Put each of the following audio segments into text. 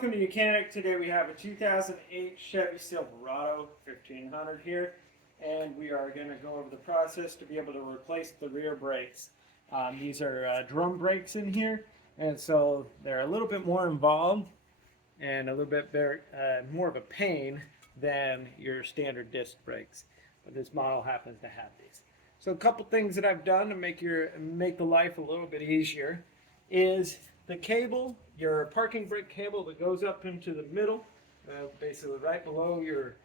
Welcome to Mechanic. Today we have a 2008 Chevy Silverado 1500 here, and we are going to go over the process to be able to replace the rear brakes. These are drum brakes in here, and so they're a little bit more involved and a little bit more of a pain than your standard disc brakes. But this model happens to have these. So a couple things that I've done to make the life a little bit easier is the cable, your parking brake cable that goes up into the middle, basically right below your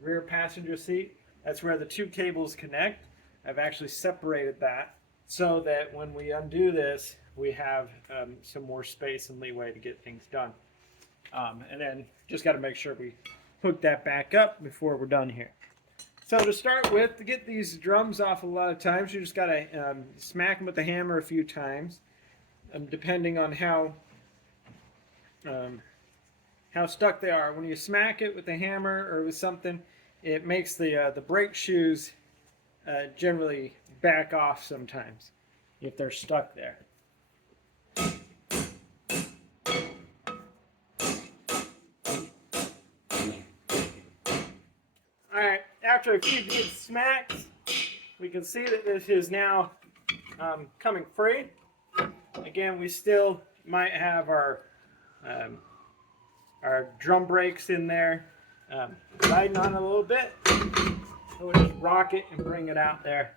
rear passenger seat. That's where the two cables connect. I've actually separated that so that when we undo this, we have some more space and leeway to get things done. And then just got to make sure we hook that back up before we're done here. So to start with, to get these drums off a lot of times, you just got to smack them with the hammer a few times. Depending on how stuck they are. When you smack it with a hammer or with something, it makes the brake shoes generally back off sometimes if they're stuck there. Alright, after a few good smacks, we can see that this is now coming free. Again, we still might have our drum brakes in there, riding on it a little bit. So we'll just rock it and bring it out there.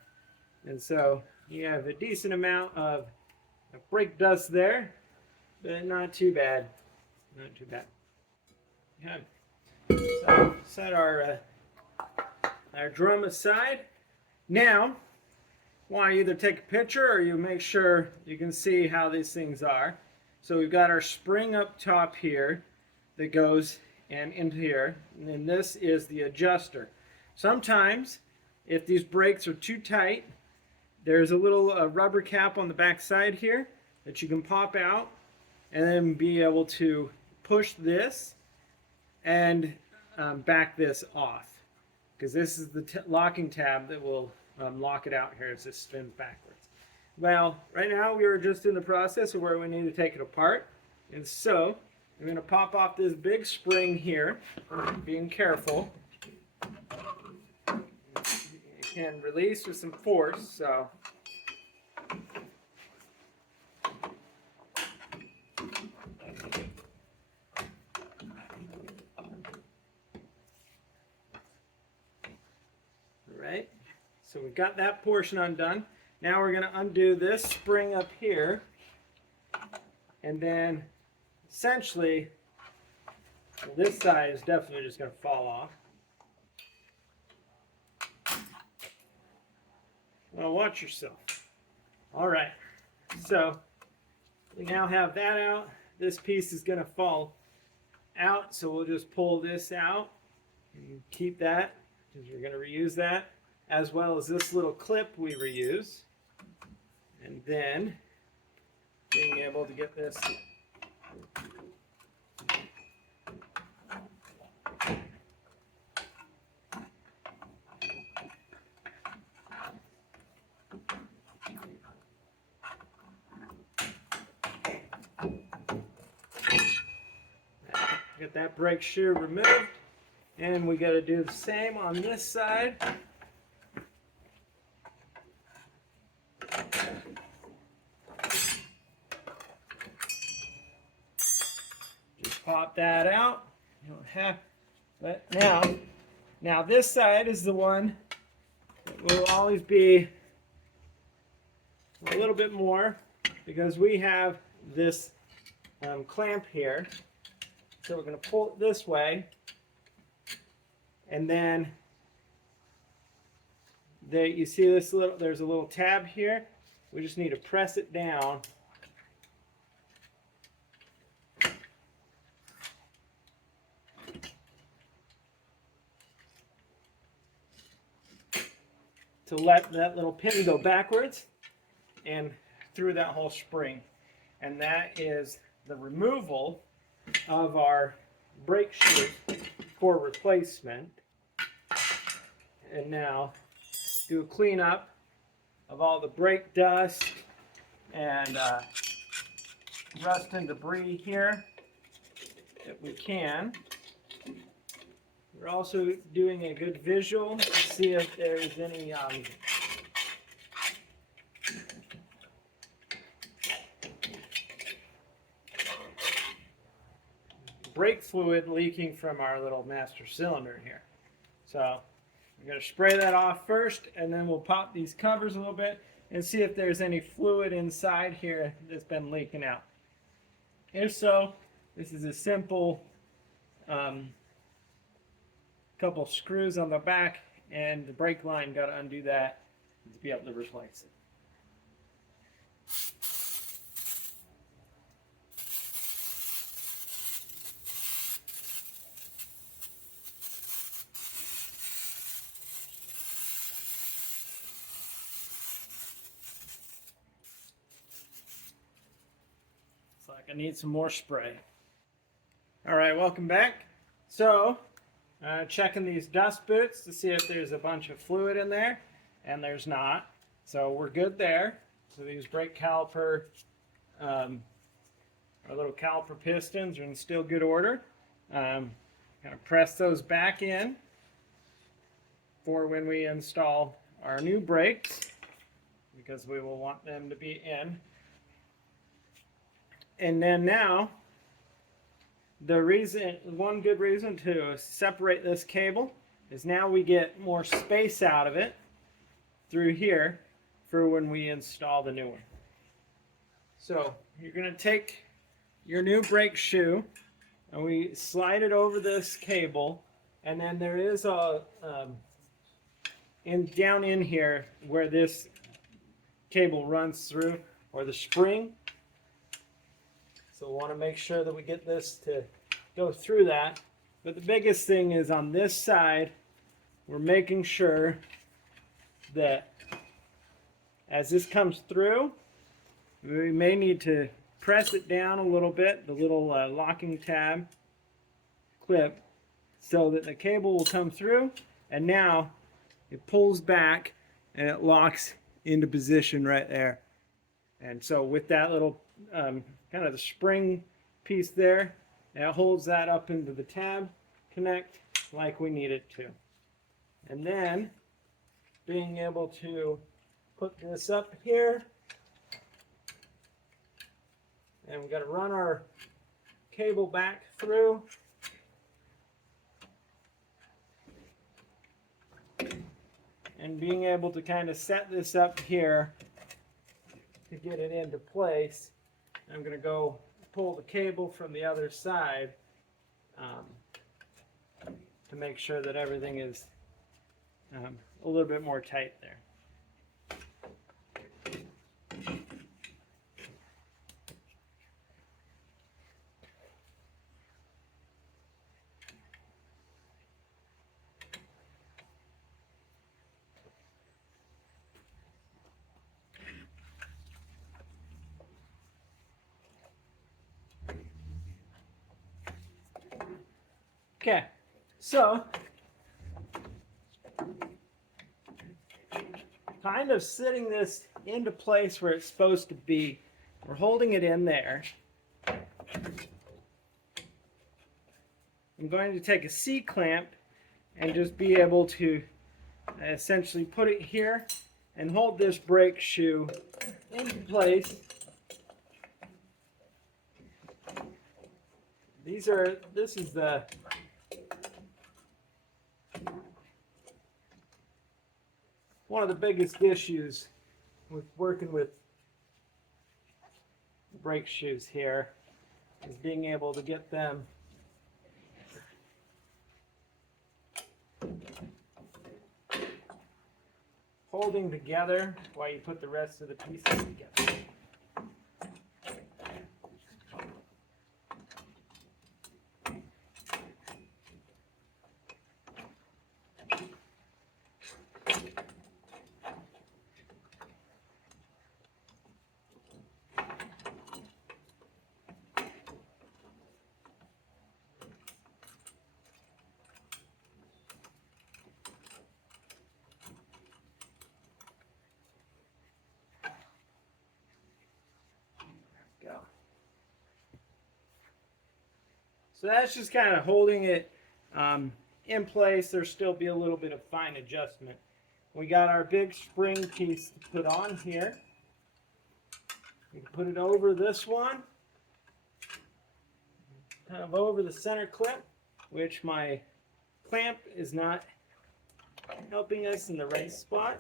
And so you have a decent amount of brake dust there, but not too bad. Not too bad. Okay. So set our drum aside. Now, want to either take a picture or you make sure you can see how these things are. So we've got our spring up top here that goes into here, and then this is the adjuster. Sometimes if these brakes are too tight, there's a little rubber cap on the back side here that you can pop out and then be able to push this and back this off, because this is the locking tab that will lock it out here as this spins backwards. Well, right now we are just in the process of where we need to take it apart. And so I'm going to pop off this big spring here, being careful. It can release with some force, so. All right. So we've got that portion undone. Now we're going to undo this spring up here, and then essentially this side is definitely just going to fall off. Well, watch yourself. All right, so we now have that out. This piece is going to fall out, so we'll just pull this out and keep that, because we're going to reuse that, as well as this little clip we reuse. And then being able to get this get that brake shoe removed, and we got to do the same on this side. Pop that out. You don't have, but now this side is the one that will always be a little bit more, because we have this clamp here. So we're going to pull it this way, and then you see this there's a little tab here. We just need to press it down. To let that little pin go backwards and through that whole spring. And that is the removal of our brake shoe for replacement. And now do a cleanup of all the brake dust and rust and debris here. that we can. We're also doing a good visual to see if there's any brake fluid leaking from our little master cylinder here. So I'm going to spray that off first, and then we'll pop these covers a little bit and see if there's any fluid inside here that's been leaking out. If so, this is a simple couple screws on the back, and the brake line, got to undo that to be able to replace it. It's like I need some more spray. All right, welcome back. So, checking these dust boots to see if there's a bunch of fluid in there, and there's not. So we're good there. So these brake caliper, our little caliper pistons are in still good order. Kind of press those back in for when we install our new brakes, because we will want them to be in. And then now, one good reason to separate this cable is now we get more space out of it through here for when we install the new one. So you're going to take your new brake shoe and we slide it over this cable, and then there is a down in here where this cable runs through, or the spring. So we want to make sure that we get this to go through that. But the biggest thing is on this side, we're making sure that as this comes through, we may need to press it down a little bit, the little locking tab clip, so that the cable will come through, and now it pulls back and it locks into position right there. And so with that little kind of the spring piece there, that holds that up into the tab connect like we need it to. And then being able to put this up here, and we've got to run our cable back through. And being able to kind of set this up here to get it into place. I'm going to go pull the cable from the other side to make sure that everything is a little bit more tight there. Okay, so kind of sitting this into place where it's supposed to be. We're holding it in there. I'm going to take a C-clamp and just be able to essentially put it here and hold this brake shoe into place. This is the one of the biggest issues with working with brake shoes here, is being able to get them holding together while you put the rest of the pieces together. So that's just kind of holding it in place. There'll still be a little bit of fine adjustment. We got our big spring piece to put on here. We can put it over this one, kind of over the center clip, which my clamp is not helping us in the right spot.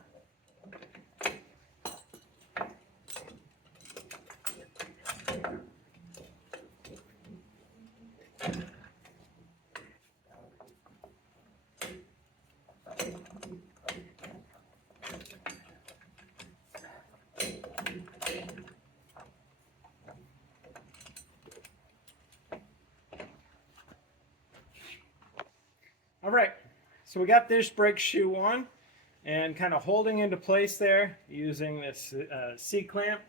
All right, so we got this brake shoe on and kind of holding into place there using this C-clamp,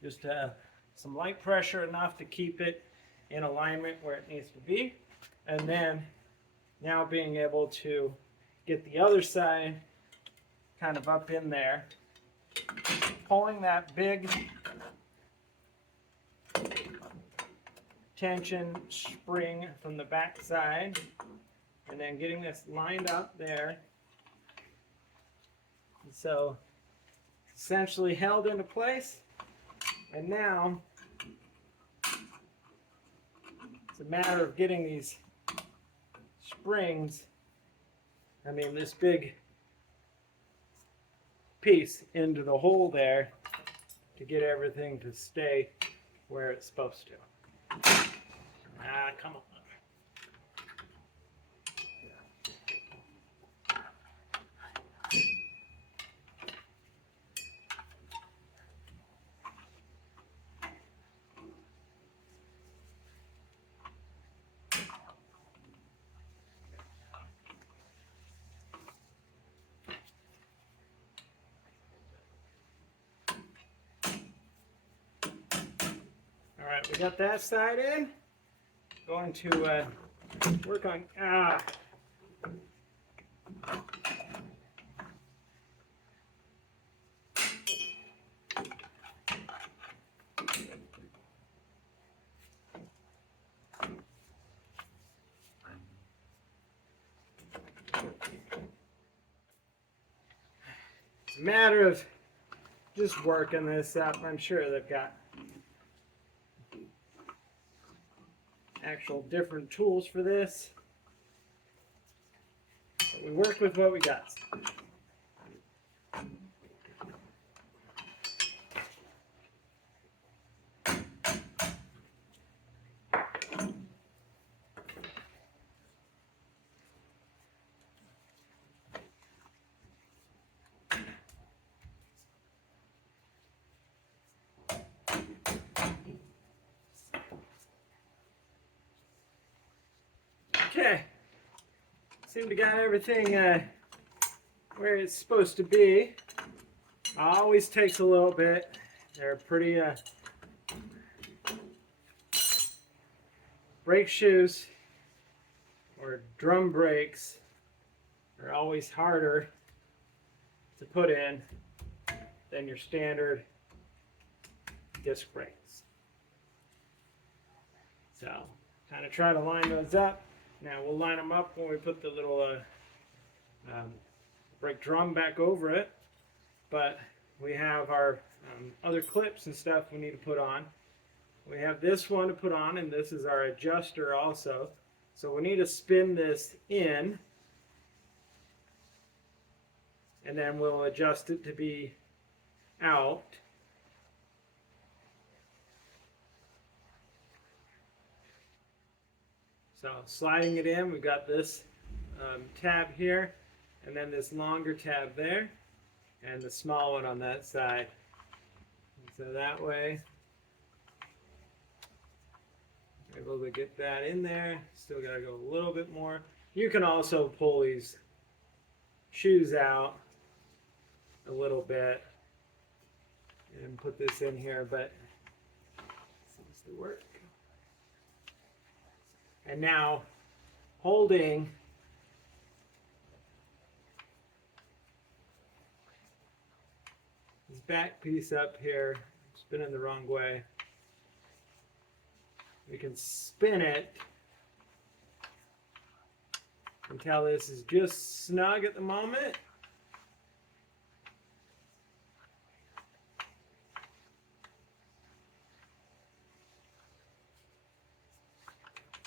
just some light pressure enough to keep it in alignment where it needs to be. And then now being able to get the other side kind of up in there, pulling that big tension spring from the back side, and then getting this lined up there. And so essentially held into place. And now it's a matter of getting these springs, this big piece into the hole there to get everything to stay where it's supposed to. Come on. All right, we got that side in. Going to work on, it's a matter of just working this up. I'm sure they've got actual different tools for this, but we work with what we got. Okay, seem to got everything where it's supposed to be. Always takes a little bit. They're pretty brake shoes or drum brakes are always harder to put in than your standard disc brakes. So kind of try to line those up. Now we'll line them up when we put the little brake drum back over it, but we have our other clips and stuff we need to put on. We have this one to put on, and this is our adjuster also. So we need to spin this in, and then we'll adjust it to be out. So sliding it in, we've got this tab here, and then this longer tab there, and the small one on that side. And so that way, we're able to get that in there. Still got to go a little bit more. You can also pull these shoes out a little bit and put this in here, but it seems to work. And now holding this back piece up here, spinning the wrong way, we can spin it until this is just snug at the moment.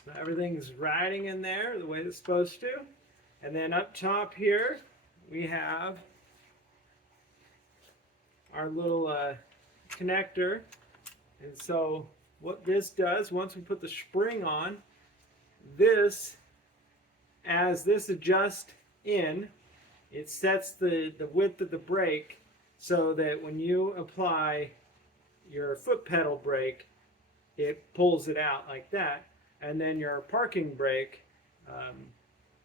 So everything's riding in there the way it's supposed to. And then up top here, we have our little connector. And so what this does, once we put the spring on, this, as this adjusts in, it sets the width of the brake so that when you apply your foot pedal brake, it pulls it out like that. And then your parking brake,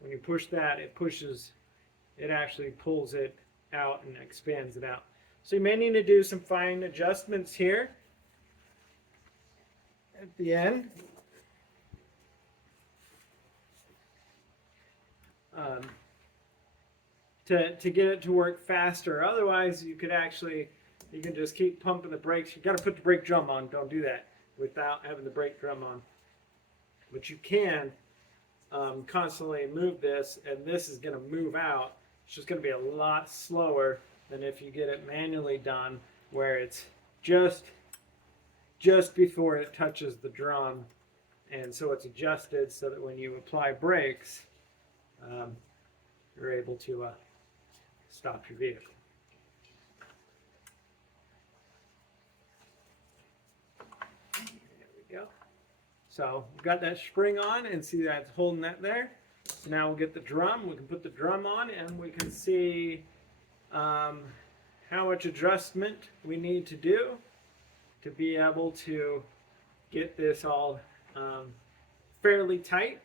when you push that, it actually pulls it out and expands it out. So you may need to do some fine adjustments here at the end. To get it to work faster. Otherwise, you can just keep pumping the brakes. You got to put the brake drum on. Don't do that without having the brake drum on. But you can constantly move this, and this is going to move out. It's just going to be a lot slower than if you get it manually done, where it's just before it touches the drum, and so it's adjusted so that when you apply brakes, you're able to stop your vehicle. There we go. So we've got that spring on, and see that's holding that there. So now we'll get the drum. We can put the drum on, and we can see how much adjustment we need to do to be able to get this all fairly tight,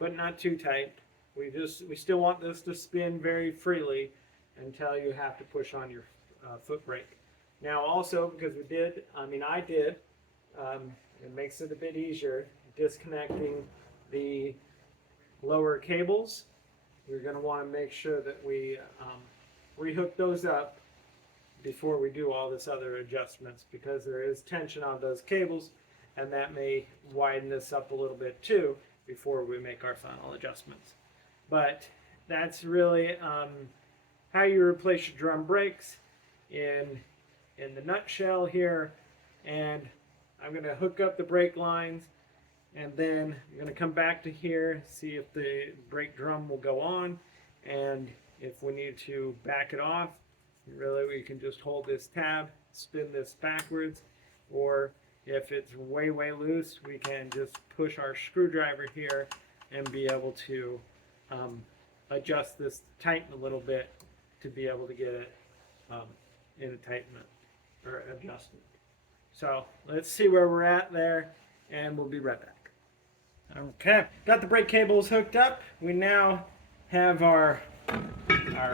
but not too tight. We still want this to spin very freely until you have to push on your foot brake. Now also, because I did, it makes it a bit easier disconnecting the lower cables. We're going to want to make sure that we rehook those up before we do all this other adjustments, because there is tension on those cables, and that may widen this up a little bit too before we make our final adjustments. But that's really how you replace your drum brakes in the nutshell here. And I'm going to hook up the brake lines, and then I'm going to come back to here, see if the brake drum will go on, and if we need to back it off, really we can just hold this tab, spin this backwards, or if it's way loose, we can just push our screwdriver here and be able to adjust this, tighten a little bit to be able to get it in a tightment or adjustment. So let's see where we're at there, and we'll be right back. Okay, got the brake cables hooked up. We now have our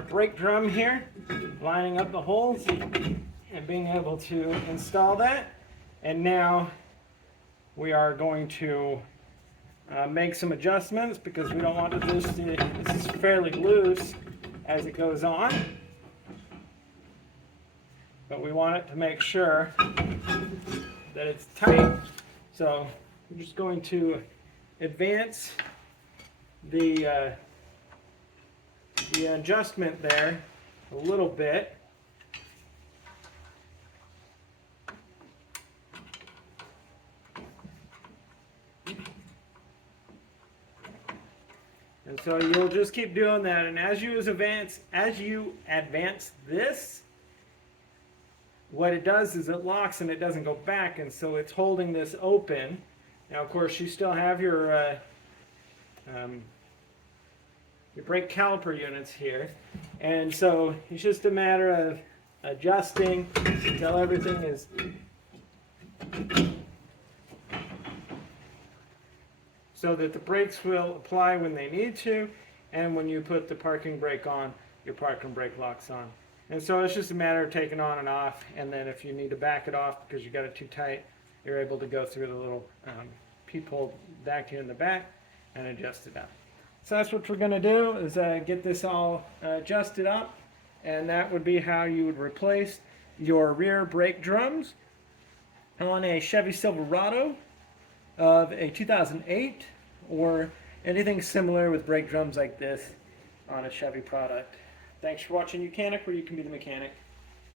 brake drum here, lining up the holes and being able to install that. And now we are going to make some adjustments, because we don't want this is fairly loose as it goes on, but we want it to make sure that it's tight. So we're just going to advance the adjustment there a little bit. And so you'll just keep doing that, and as you advance this, what it does is it locks and it doesn't go back, and so it's holding this open. Now, of course, you still have your brake caliper units here, and so it's just a matter of adjusting until everything is so that the brakes will apply when they need to, and when you put the parking brake on, your parking brake locks on. And so it's just a matter of taking on and off, and then if you need to back it off because you got it too tight, you're able to go through the little peephole back here in the back and adjust it up. So that's what we're going to do, is get this all adjusted up, and that would be how you would replace your rear brake drums on a Chevy Silverado of a 2008 or anything similar with brake drums like this on a Chevy product. Thanks for watching Mechanic, where you can be the mechanic.